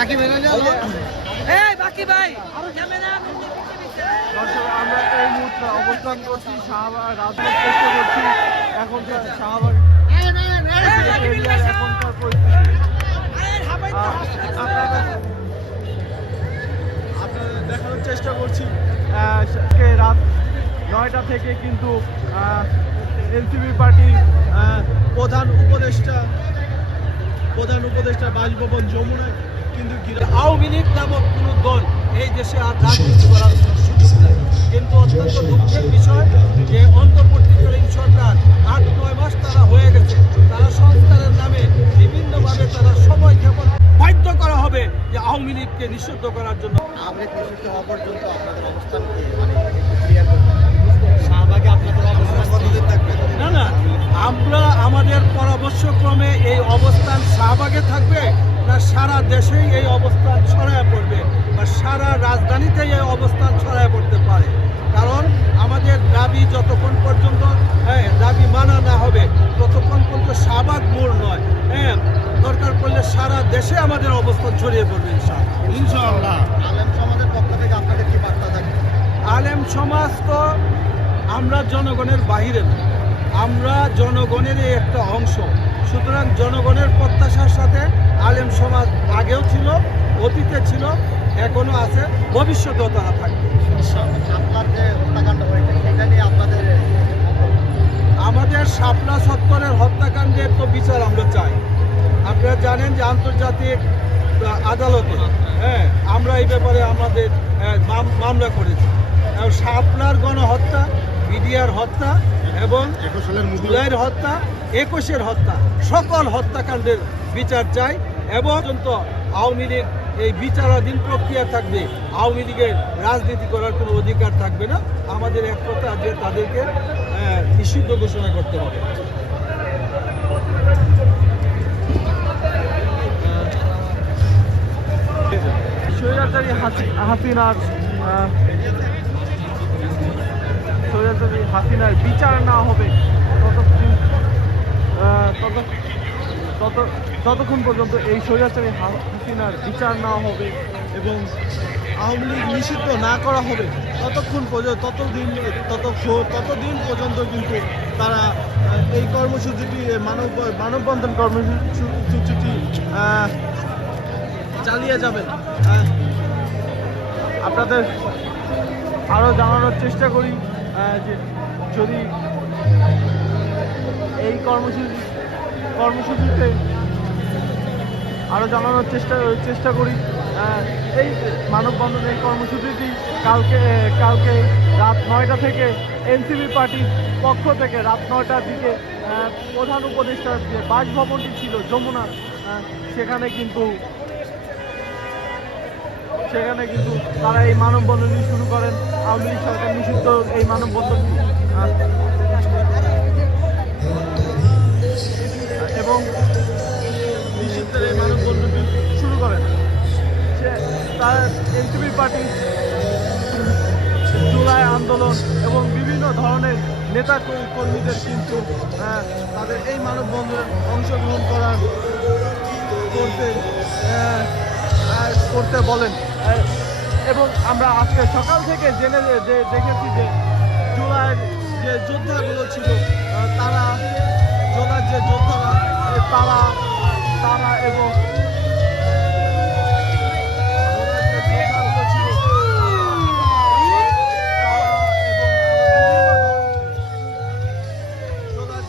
বাকি যাও। এই বাকি ভাই। ক্যামেরা দর্শক আমরা এই মুহূর্তে অবস্থান করছি শাহবাগ রাজপথ চেষ্টা করছি শাহবাগ এরিয়ার এখনকার পরিস্থিতি। আপনাদের আপনাদের দেখানোর চেষ্টা করছি। কে রাত নয়টা থেকে কিন্তু এনসিপি পার্টির প্রধান উপদেষ্টা প্রধান উপদেষ্টা বাসভবন যমুনা কিন্তু আওয়ামী লীগ নামক কোন দল এই দেশে আর রাজনীতি করার সুযোগ নাই। কিন্তু অত্যন্ত দুঃখের বিষয় যে অন্তর্বর্তীকালীন সরকার আট নয় মাস তারা হয়ে গেছে। তারা সংস্কারের নামে বিভিন্নভাবে তারা সময় ক্ষেপণ বাধ্য করা হবে যে আওয়ামী লীগকে নিষিদ্ধ করার জন্য। আওয়ামী লীগ নিষিদ্ধ হওয়া পর্যন্ত আপনাদের অবস্থান মানে শাহবাগে আপনাদের অবস্থান থাকবে? না না আমরা আমাদের পরামর্শক্রমে এই অবস্থান শাহবাগে থাকবে। না সারা দেশেই এই অবস্থান ছড়ায় পড়বে বা সারা রাজধানীতেই এই অবস্থান ছড়ায় পড়তে পারে। কারণ আমাদের দাবি যতক্ষণ পর্যন্ত হ্যাঁ দাবি মানা না হবে ততক্ষণ পর্যন্ত শাহবাগ মোড় নয়। হ্যাঁ দরকার পড়লে সারা দেশে আমাদের অবস্থান ছড়িয়ে পড়বে ইনশাআল্লাহ। ইনশাআল্লাহ। আলেম সমাজের পক্ষ থেকে আপনাদের কি বার্তা থাকবে আলেম সমাজ তো আমরা জনগণের বাহিরে আমরা জনগণেরই একটা অংশ। সুতরাং জনগণের প্রত্যাশার সাথে আলেম সমাজ আগেও ছিল, অতীতে ছিল এখনও আছে, ভবিষ্যতেও তারা থাকবে। আমাদের শাপলা সত্তরের হত্যাকাণ্ডের তো বিচার আমরা চাই। আপনারা জানেন যে আন্তর্জাতিক আদালতে হ্যাঁ আমরা এই ব্যাপারে আমাদের মামলা করেছি। এবং শাপলার গণহত্যা, বিডিআর হত্যা এবং জুলাইয়ের হত্যা একুশের হত্যা সকল হত্যাকাণ্ডের বিচার চাই এবং পর্যন্ত আওয়ামী লীগ এই বিচারাধীন প্রক্রিয়া থাকবে। আওয়ামী লীগের রাজনীতি করার কোনো অধিকার থাকবে না। আমাদের এক কথা যে তাদেরকে নিষিদ্ধ ঘোষণা করতে হবে। হাসিনার স্বৈরাচারী হাসিনার বিচার না হবে ততক্ষণ তত- তত- ততক্ষণ পর্যন্ত এই স্বৈরাচারী হাসিনার বিচার না হবে এবং আওয়ামী লীগ নিষিদ্ধ না করা হবে ততক্ষণ পর্যন্ত ততদিন তত ততদিন পর্যন্ত কিন্তু তারা এই কর্মসূচিটি মানব মানববন্ধন কর্মসূচিটি চালিয়ে আহ, আপনাদের আরও জানানোর চেষ্টা করি। যদি এই কর্মসূচি কর্মসূচিতে আরও জানানোর চেষ্টা চেষ্টা করি। এই মানববন্ধন, এই কর্মসূচিটি কালকে কালকে রাত নয়টা থেকে এনসিপি পার্টির পক্ষ থেকে রাত নয়টার দিকে প্রধান উপদেষ্টার যে বাসভবনটি ছিল যমুনা সেখানে কিন্তু সেখানে কিন্তু তারা এই মানববন্ধনটি শুরু করেন। আওয়ামী লীগ সরকার নিষিদ্ধ এই মানববন্ধনটি আহ, এবং নিষিদ্ধের এই মানববন্ধনটি শুরু করেন। সে তার এনসিপি পার্টি জুলাই আন্দোলন এবং বিভিন্ন ধরনের নেতা কর- কর্মীদের কিন্তু তাদের এই মানববন্ধনে অংশগ্রহণ করার করতে আহ, করতে বলেন। এবং আমরা আজকে সকাল থেকে জেনে যে- দেখেছি যে জুলাইয়ের যে যোদ্ধাগুলো ছিল তারা জোলার যে যোদ্ধারা তারা তারা এবং জোলার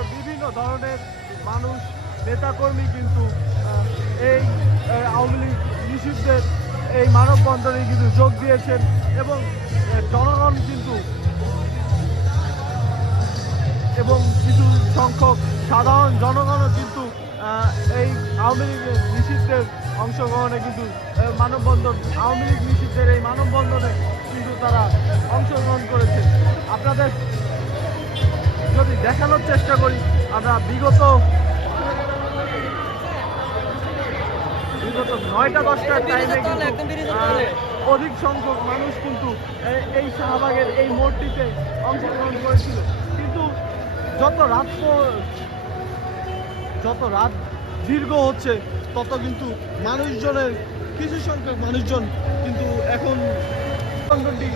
জোলার ধরনের মানুষ, নেতাকর্মী কিন্তু এই আওয়ামী লীগ নিষিদ্ধের এই মানববন্ধনে কিন্তু যোগ দিয়েছেন এবং জনগণ কিন্তু এবং কিছু সংখ্যক সাধারণ জনগণও কিন্তু এই আওয়ামী লীগের নিষিদ্ধের অংশগ্রহণে কিন্তু মানববন্ধন, আওয়ামী লীগ নিষিদ্ধের এই মানববন্ধনে কিন্তু তারা অংশগ্রহণ করেছে আপনাদের যদি দেখানোর চেষ্টা করি, আমরা বিগত বিগত নয়টা দশটার টাইমে অধিক সংখ্যক মানুষ কিন্তু এই শাহবাগের এই মোড়টিতে অংশগ্রহণ করেছিল। কিন্তু যত রাত যত রাত দীর্ঘ হচ্ছে তত কিন্তু মানুষজনের কিছু সংখ্যক মানুষজন কিন্তু এখন সংগঠনটি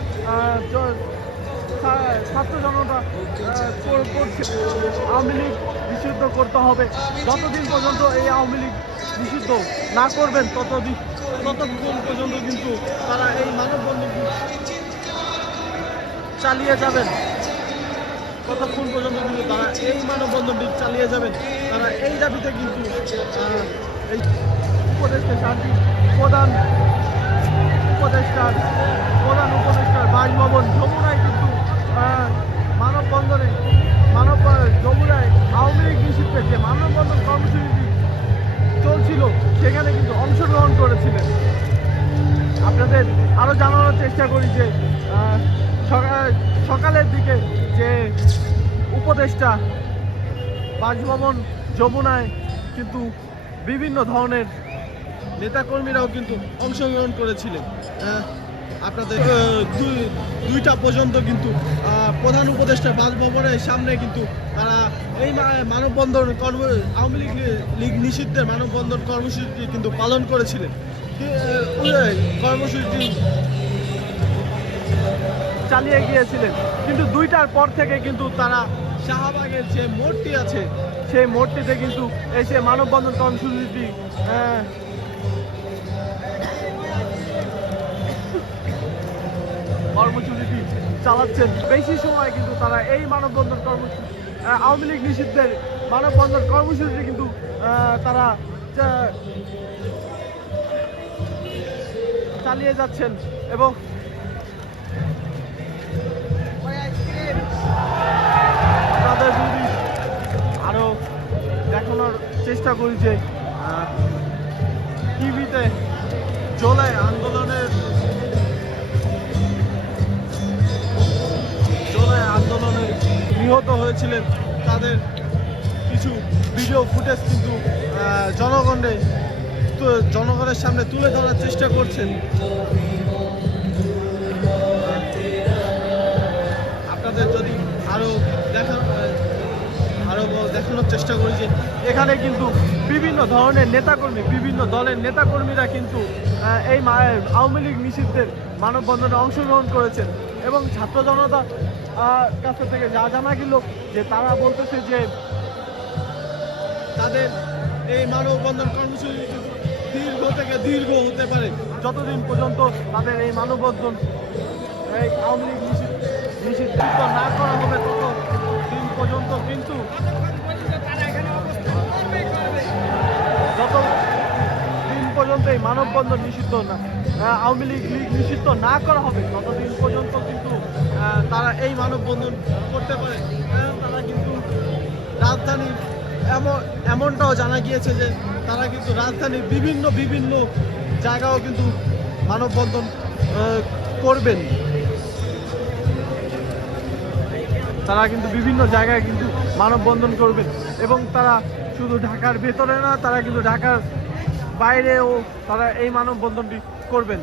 ছাত্র জনতা করছে। আওয়ামী লীগ নিষিদ্ধ করতে হবে। যতদিন পর্যন্ত এই আওয়ামী লীগ নিষিদ্ধ না করবেন ততদিন, ততক্ষণ পর্যন্ত কিন্তু তারা এই মানববন্ধন চালিয়ে যাবেন। ততক্ষণ পর্যন্ত কিন্তু তারা এই মানববন্ধনটি চালিয়ে যাবেন। তারা এই দাবিতে কিন্তু এই উপদেষ্টা শান্তি প্রধান উপদেষ্টার প্রধান উপদেষ্টার বাসভবন যমুনায় কিন্তু মানববন্ধনে, মানব, যমুনায় আওয়ামী লীগ নিষিদ্ধে যে মানববন্ধন কর্মসূচিটি চলছিল, সেখানে কিন্তু অংশগ্রহণ করেছিলেন। আপনাদের আরও জানানোর চেষ্টা করি যে সকালের দিকে যে উপদেষ্টা বাসভবন যমুনায় কিন্তু বিভিন্ন ধরনের নেতাকর্মীরাও কিন্তু অংশগ্রহণ করেছিলেন। আপনাদের দুই- দুইটা পর্যন্ত কিন্তু প্রধান উপদেষ্টা বাসভবনের সামনে কিন্তু তারা এই মানববন্ধন কর্ম আওয়ামী লীগ লীগ নিষিদ্ধের মানববন্ধন কর্মসূচিটি কিন্তু পালন করেছিলেন। কি- আহ, কর্মসূচিটি চালিয়ে গিয়েছিলেন। কিন্তু দুইটার পর থেকে কিন্তু তারা শাহবাগের যে মোড়টি আছে সেই মোড়টিতে কিন্তু এসে মানববন্ধন কর্মসূচিটি কর্মসূচিটি চালাচ্ছেন। বেশি সময় কিন্তু তারা এই মানববন্ধন কর্মসূচি আওয়ামী লীগ নিষিদ্ধের মানববন্ধন কর্মসূচিটি কিন্তু তারা চালিয়ে যাচ্ছেন এবং তাদের যদি আরও দেখানোর চেষ্টা করি ভিডিও ফুটেজ কিন্তু জনগণে জনগণের সামনে তুলে ধরার চেষ্টা করছেন। আপনাদের যদি আরও দেখা আরও দেখানোর চেষ্টা করি যে, এখানে কিন্তু বিভিন্ন ধরনের নেতাকর্মী, বিভিন্ন দলের নেতাকর্মীরা কিন্তু এই আওয়ামী লীগ নিষিদ্ধের মানববন্ধনে অংশগ্রহণ করেছেন। এবং ছাত্র জনতা কাছ থেকে যা জানা গেল যে তারা বলতেছে যে তাদের এই মানববন্ধন কর্মসূচি দীর্ঘ থেকে দীর্ঘ হতে পারে। যতদিন পর্যন্ত তাদের এই মানববন্ধন এই আওয়ামী লীগ নিষিদ্ধ না করা হবে তত দিন পর্যন্ত কিন্তু যত দিন পর্যন্ত এই মানববন্ধন নিষিদ্ধ না আওয়ামী লীগ লীগ নিষিদ্ধ না করা হবে, ততদিন পর্যন্ত কিন্তু তারা এই মানববন্ধন করতে পারে। তারা কিন্তু রাজধানীর এমন, এমনটাও জানা গিয়েছে যে তারা কিন্তু রাজধানীর বিভিন্ন বিভিন্ন জায়গাও কিন্তু মানববন্ধন করবেন। তারা কিন্তু বিভিন্ন জায়গায় কিন্তু মানববন্ধন করবেন এবং তারা শুধু ঢাকার ভেতরে না, তারা কিন্তু ঢাকার বাইরেও তারা এই মানববন্ধনটি করবেন।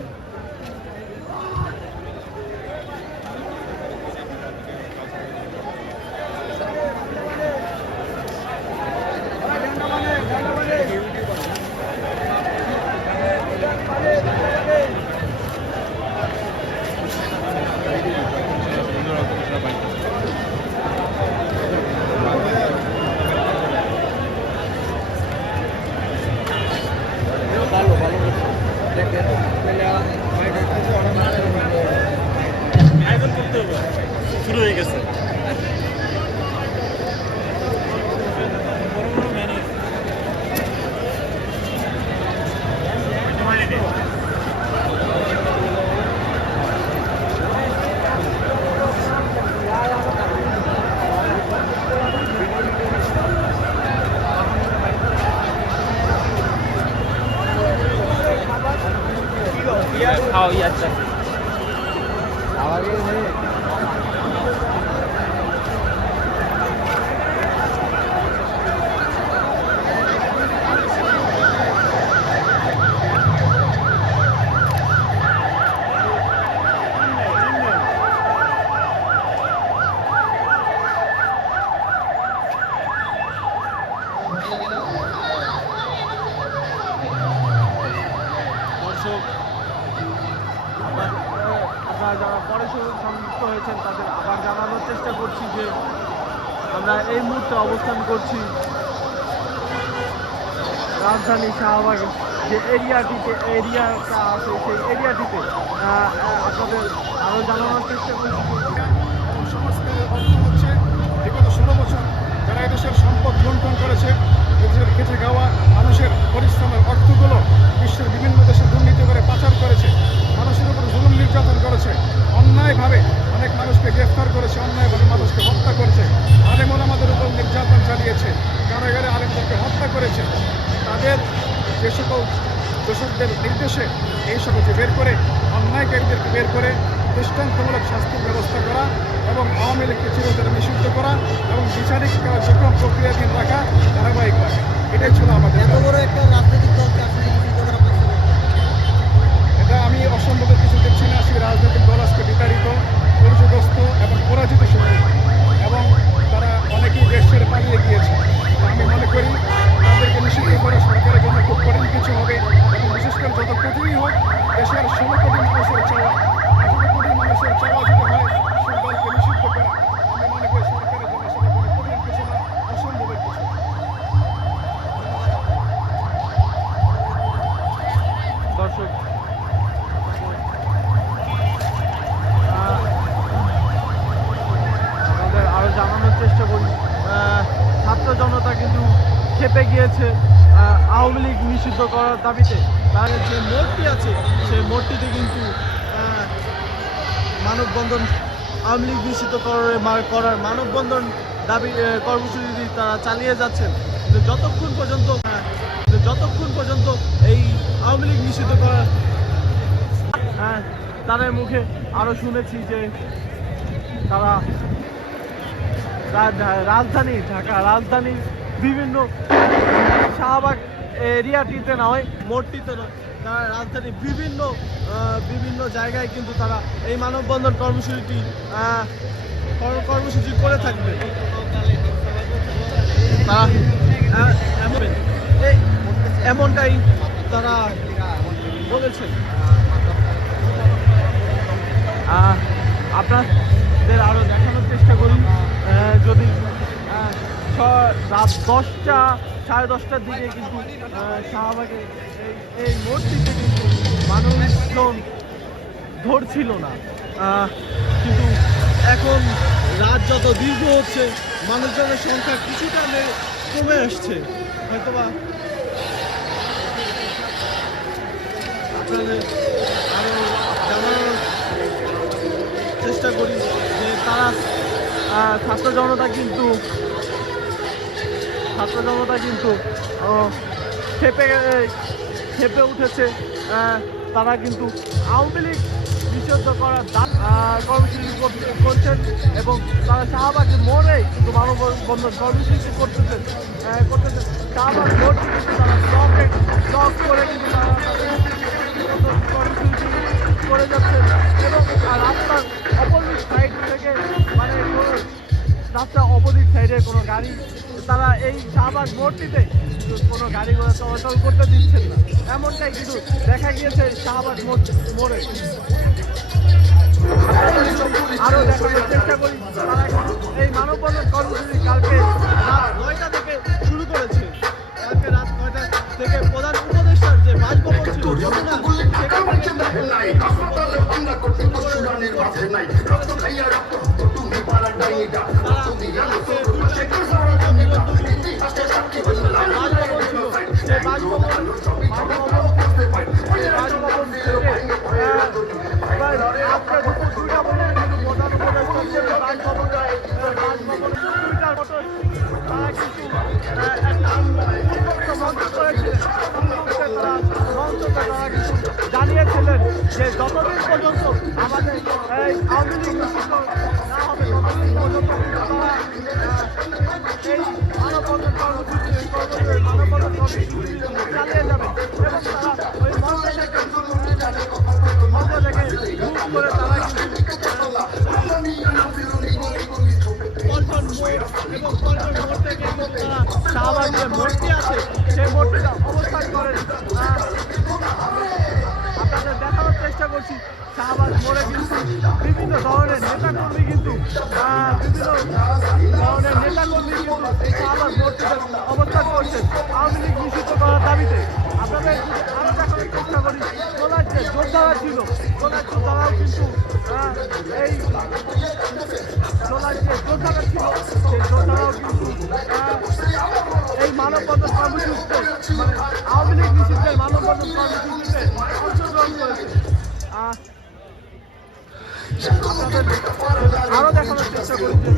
দর্শক আপনারা যারা পড়াশোনা সংযুক্ত হয়েছেন, তাদের আবার জানানোর চেষ্টা করছি যে আমরা এই মুহূর্তে অবস্থান করছি রাজধানী শাহবাগে যে এরিয়াটিতে, এরিয়াটা আছে, সেই এরিয়াটিতে। আপনাদের আরও জানানোর চেষ্টা করছি। সংস্কারের অর্থ হচ্ছে বিগত ষোলো বছর যারা এদেশের সম্পদ লুণ্ঠন করেছে এদেশের খেটে খাওয়া মানুষের পরিশ্রমের অর্থগুলো বিশ্বের বিভিন্ন দেশে দুর্নীতি করে পাচার করেছে। মানুষের উপর জুলুম নির্যাতন করেছে। অন্যায়ভাবে অনেক মানুষকে গ্রেফতার করেছে, অন্যায়ভাবে মানুষকে হত্যা করেছে। আলেমন আমাদের উপর নির্যাতন চালিয়েছে। কারাগারে আলেমদেরকে হত্যা করেছে। তাদের যে সকল দোষকদের নির্দেশে এই সকলকে বের করে, অন্যায়কারীদেরকে বের করে দৃষ্টান্তমূলক শাস্তির ব্যবস্থা করা এবং আওয়ামী লীগকে চিরতরে নিষিদ্ধ করা এবং বিচারিক কার্যক্রম প্রক্রিয়াধীন রাখা ধারাবাহিক রাখা এটাই ছিল আমাদের এত বড় একটা রাজনৈতিক দলকে প্রশ্ন এটা আমি অসম্ভবের কিছু দেখছি না। সেই রাজনৈতিক দল আজকে বিতাড়িত পরিচয়গ্রস্ত এবং পরাজিত শুরু এবং তারা অনেকেই দেশ ছেড়ে পালিয়ে গিয়েছে। আমি মনে করি তাদেরকে নিষিদ্ধ করে সরকারের জন্য খুব কঠিন কিছু হবে এবং বিশেষ করে যত কঠিনই হোক দেশের কোটি মানুষের চাওয়া আমাদের আরও জানানোর চেষ্টা করি ছাত্র জনতা কিন্তু খেপে গিয়েছে আওয়ামী লীগ নিষিদ্ধ করার দাবিতে তার যে মোড়টি আছে, সেই মোড়টিতে কিন্তু মানববন্ধন আওয়ামী লীগ নিষিদ্ধ করার মানববন্ধন দাবি কর্মসূচি তারা চালিয়ে যাচ্ছেন যতক্ষণ পর্যন্ত যতক্ষণ পর্যন্ত এই আওয়ামী লীগ নিষিদ্ধ করার হ্যাঁ তাদের মুখে আরও শুনেছি যে তারা রাজধানী, ঢাকা রাজধানীর বিভিন্ন শাহবাগ এরিয়াটিতে নয় মোড়টিতে নয় তারা রাজধানীর বিভিন্ন বিভিন্ন জায়গায় কিন্তু তারা এই মানববন্ধন কর্মসূচিটি কর্মসূচি করে থাকবে। এমনটাই তারা বলেছেন আপনাদের আরও দেখানোর চেষ্টা করি যদি দশটা সাড়ে দশটার দিকে কিন্তু শাহবাগে এই মোড়টিতে কিন্তু মানুষজন ধরছিল না। কিন্তু এখন রাত যত দীর্ঘ হচ্ছে, মানুষজনের সংখ্যা কিছুটা কমে আসছে। হয়তোবা আপনাদের আরও জানানোর চেষ্টা করি যে তারা ছাত্র জনতা কিন্তু ছাত্র কিন্তু খেপে খেপে উঠেছে তারা কিন্তু আওয়ামী লীগ নিষিদ্ধ করার কর্মসূচি করছেন এবং তারা শাহবাগের মোড়ে কিন্তু মানববন্ধন কর্মসূচি করতেছেন করতেছেন শাহবাগ মোড় কিন্তু তারা ব্লকে ব্লক করে কিন্তু তারা কর্মসূচি করে যাচ্ছেন এবং রাস্তার অপোজিট সাইড থেকে মানে রাস্তার অপোজিট সাইডে কোনো গাড়ি তারা এই শাহবাগ মোড়টিতে কোনো গাড়ি ঘোড়া চলাচল করতে দিচ্ছেন না। এমনটাই কিন্তু দেখা গিয়েছে শাহবাগ মোড়। এবং পল্টন যে মোড়টি আছে সেই মোড়টিতে অবস্থান করেন আপনাদের দেখানোর চেষ্টা করছি শাহবাগ মোড়ে কিন্তু বিভিন্ন ধরনের নেতাকর্মী কিন্তু বিভিন্ন ধরনের নেতাকর্মী কিন্তু শাহবাগ মোড়টিতে যোদ্ধারা ছিল তোলার যোদ্ধারাও কিন্তু এই তোলার যে যোদ্ধারা ছিল সেই এই মানববন্ধন কর্মসূচিতে মানে আওয়ামী দেখানোর চেষ্টা করেছে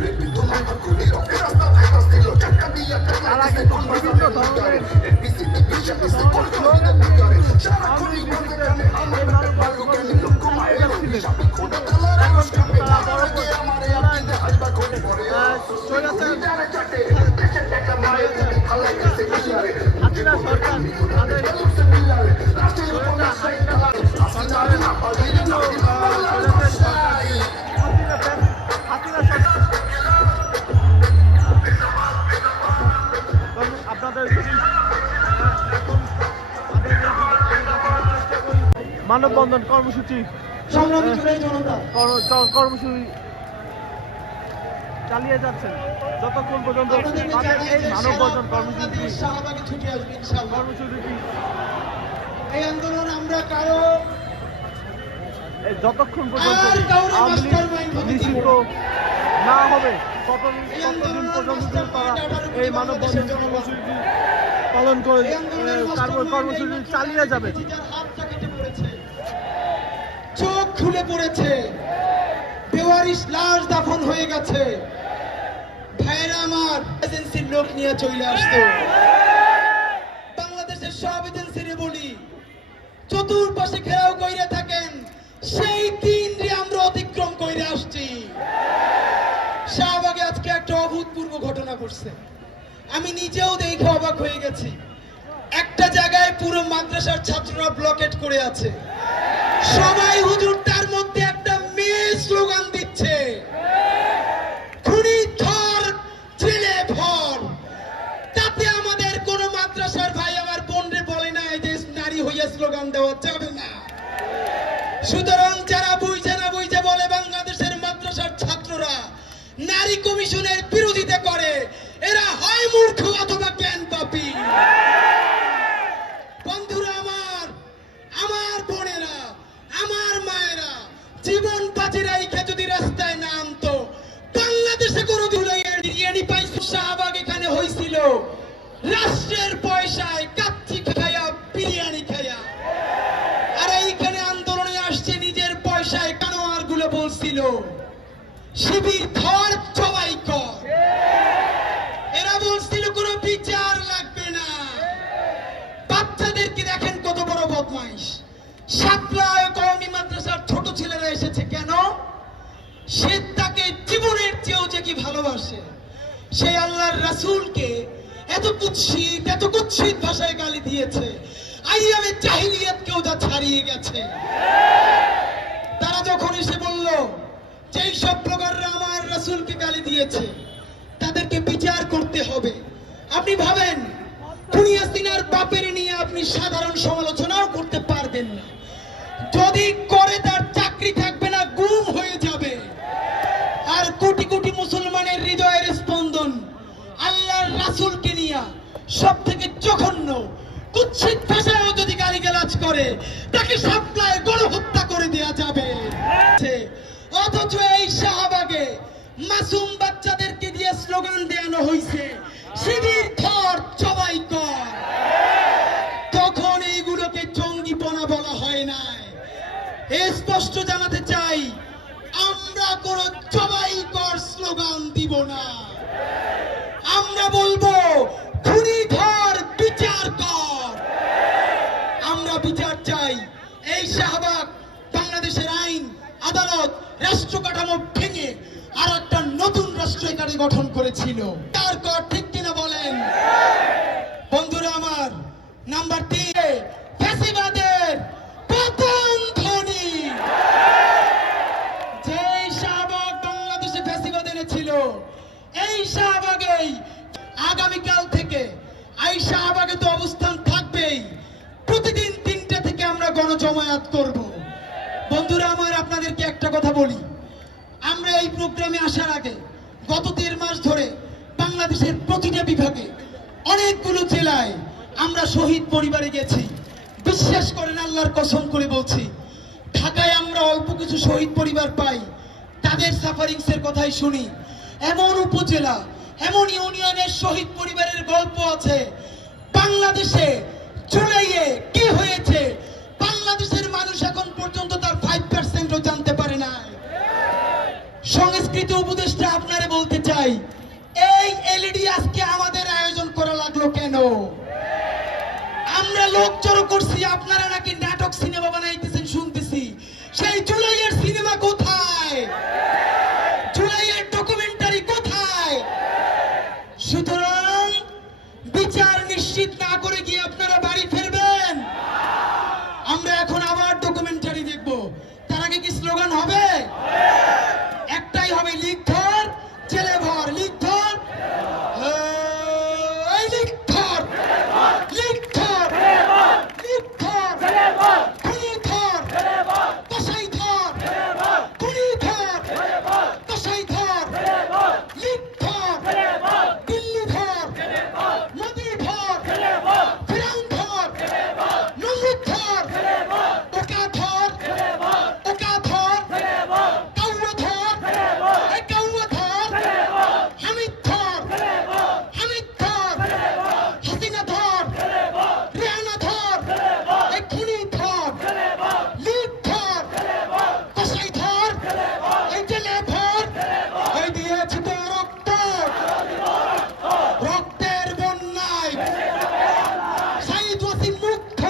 বিভিন্ন ধরনের স্লোগান দিয়ে কিন্তু আওয়ামী লীগ মানববন্ধন কর্মসূচি। কর্মসূচি চালিয়ে যাচ্ছেন। যতক্ষণ পর্যন্ত তাদের এই মানববন্ধন কর্মসূচি কর্মসূচিটি এই আন্দোলন আমরা কারও যতক্ষণ পর্যন্ত নিষিদ্ধ না। হবে ততদিন ততদিন পর্যন্ত তারা এই মানববন্ধন কর্মসূচি পালন করে কর্মসূচি চালিয়ে যাবে। খুলে পড়েছে। বেওয়ারিশ লাশ দাফন হয়ে গেছে। ভাইরা আমার, এজেন্সির লোক নিয়ে চলে আসতো। বাংলাদেশের সব এজেন্সিরে বলি, চতুর্পাশে ঘেরাও কইরা থাকেন, সেই দিন আমরা অতিক্রম কইরে আসছি। শাহবাগে আজকে একটা অভূতপূর্ব ঘটনা ঘটছে। আমি নিজেও দেখে অবাক হয়ে গেছি। একটা জায়গায় পুরো মাদ্রাসার ছাত্ররা ব্লকেট করে আছে। সবাই হুজুর, তার মধ্যে একটা মেয়ে স্লোগান দিচ্ছে। ভর। তাতে আমাদের মাদ্রাসার ভাই আমার বলে না যে নারী হইয়া স্লোগান দেওয়া যাবে না। সুতরাং যারা না বুঝে বলে, বাংলাদেশের মাদ্রাসার ছাত্ররা নারী কমিশনের বিরোধিতা করে, এরা হয় মূর্খ অথবা জ্ঞান জাহিলিয়াতকেও যা ছাড়িয়ে গেছে। তারা যখন এসে বলল, যেই সব প্রকাররা আমার রাসূলকে গালি দিয়েছে, তাদেরকে বিচার করতে হবে। আপনি ভাবেন বাপের নিয়ে আপনি সাধারণ সমালোচনাও করতে পারবেন না। যদি করে তার চাকরি থাকবে না, গুম হয়ে যাবে। আর কোটি কোটি মুসলমানের হৃদয়ের স্পন্দন আল্লাহর রাসূলকে নিয়ে সব থেকে জঘন্য যদি গালিগালাজ করে, তাকে সাপ্লায় গণহত্যা করে দেওয়া যাবে। অথচ এই শাহবাগে মাসুম বাচ্চাদেরকে দিয়ে স্লোগান দেওয়ানো হয়েছে শিবির থর জবাই কর। তখন এইগুলোকে জঙ্গিপনা বলা হয় নাই। স্পষ্ট জানাতে চাই, আমরা কোন জবাই কর স্লোগান দিব না। আমরা বলব চাই, এই শাহবাগ বাংলাদেশের আইন, আদালত, রাষ্ট্র কাঠামো ভেঙে আর একটা নতুন রাষ্ট্র এখানে গঠন করেছিল। তার কর ঠিক কিনা বলেন? বন্ধুরা আমার, নাম্বার তিন ফ্যাসিবাদের পতন ধ্বনি যেই শাহবাগ বাংলাদেশে ফ্যাসিবাদ এনেছিল, এই শাহবাগেই আগামীকাল থেকে এই শাহবাগে তো অবস্থান থাকবেই। প্রতিদিন গণজমায়াত করব? বন্ধুরা, আমার আপনাদেরকে একটা কথা বলি। আমরা এই প্রোগ্রামে আসার আগে গত দেড় মাস ধরে বাংলাদেশের প্রতিটা বিভাগে অনেকগুলো জেলায় আমরা শহীদ পরিবারে গেছি। বিশ্বাস করেন, আল্লাহর কসম করে বলছি, ঢাকায় আমরা অল্প কিছু শহীদ পরিবার পাই। তাদের সাফারিংস এর কথাই শুনি। এমন উপজেলা, এমন ইউনিয়নের শহীদ পরিবারের গল্প আছে। বাংলাদেশে জুলাইয়ে কি হয়েছে? বাংলাদেশের মানুষ এখন পর্যন্ত তার ফাইভ পার্সেন্টও জানতে পারে না সংস্কৃত উপদেষ্টা আপনারে বলতে চাই, এই এলইডি আজকে আমাদের আয়োজন করা লাগল কেন? আমরা লোক জড়ো করছি, আপনারা নাকি নাটক সিনেমা বানাইতেছেন শুনতেছি সেই জুলাইয়ের সিনেমা কোথায় জুলাইয়ের ডকুমেন্টারি কোথায় সুতরাং বিচার নিশ্চিত না করে গিয়ে আপনারা বাড়ি ফিরবেন আমরা এখন আবার ডকুমেন্টারি দেখব তার আগে কি স্লোগান হবে একটাই হবে লিখ ধর জেলে ভর লিখ ধর এই লিখ ধর লিখ ধর লিখ ধর খুনি ধর কসাই ধর খুনি ধর কসাই ধর লিখ ধর দিল্লি ধর মোদি ধর ফিরাউন ধর নমরুদ ধর ওকা ধর ওকা ধর কাউয়া ধর এই কাউয়া ধর হামিদ ধর হামিদ ধর হাসিনা ধর রেহানা ধর এই খুনি ধর লিগ ধর কসাই ধর এই জেলে ভর এই দিয়েছে তো রক্ত রক্তের বন্যায় সাইদ ওয়াসিম মুগ্ধ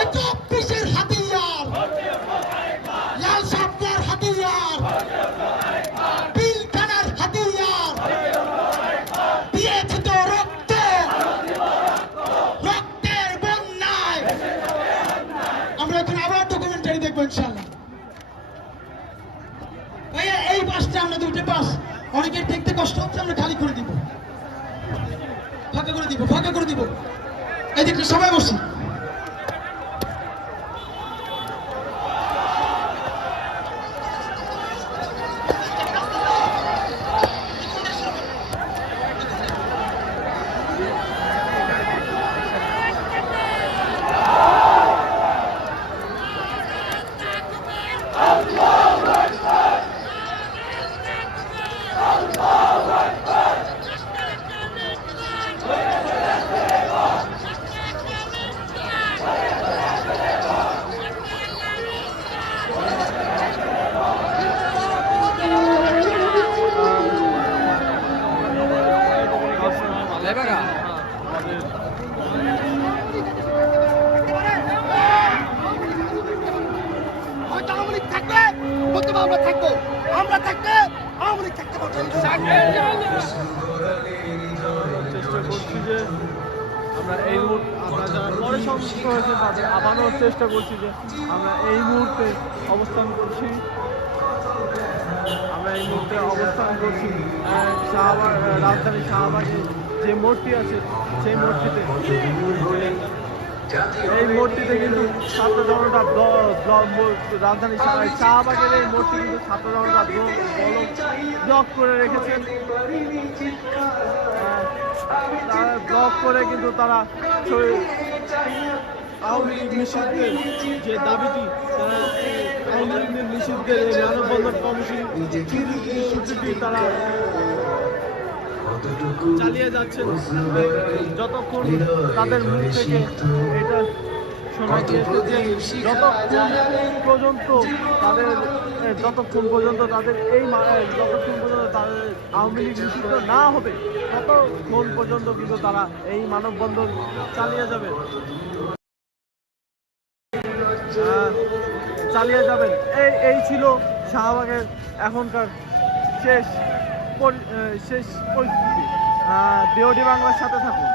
এই চব্বিশের হাতিয়ার লাল সাপটার হাতিয়ার পিলখানার হাতিয়ার দিয়েছে তো রক্ত রক্তের বন্যায় আমরা এখন আবার ডকুমেন্টারি দেখব ইনশাল্লাহ ভাইয়া এই বাসটা আমরা দুটো বাস অনেকের দেখতে কষ্ট হচ্ছে, আমরা খালি করে দিব। ফাঁকা করে দিব, ফাঁকা করে দিব। দেখতে সবাই বসি হয়তো আওয়ামী লীগ থাকবে বর্তমানে আমরা থাকব। আমরা থাকতে আওয়ামী লীগ থাকতে পারব। চেষ্টা করছি যে আমরা এই মুহূর্তে আমরা যারা পরে সংযুক্ত হয়েছে তাদের আবারও চেষ্টা করছি যে আমরা এই মুহূর্তে অবস্থান করছি। আমরা এই মুহূর্তে অবস্থান করছি শাহবাগ রাজধানী শাহবাগে। যে মূর্তি আছে, সেই মূর্তিতে এই মূর্তিতে কিন্তু ছাত্র জনতা রাজধানী শাহ- শাহবাগের এই মূর্তি কিন্তু ছাত্র জনতা ব্ল- ব্লক করে রেখেছেন ব্লক করে কিন্তু তারা আওয়ামী লীগ নিষিদ্ধের যে দাবিটি, তারা আওয়ামী লীগের নিষিদ্ধের মানববন্ধন কমিশন তারা চালিয়ে যাচ্ছেন যতক্ষণ তাদের মুখ থেকে এটা শোনা গিয়েছে যে যতক্ষণ পর্যন্ত তাদের যতক্ষণ পর্যন্ত তাদের এই যতক্ষণ পর্যন্ত তাদের আওয়ামী লীগ নিষিদ্ধ না হবে, ততক্ষণ পর্যন্ত কিন্তু তারা এই মানববন্ধন চালিয়ে যাবে। চালিয়ে যাবেন। এই এই ছিল শাহবাগের এখনকার শেষ শেষ পরিস্থিতি। ডিওডি বাংলার সাথে থাকুন।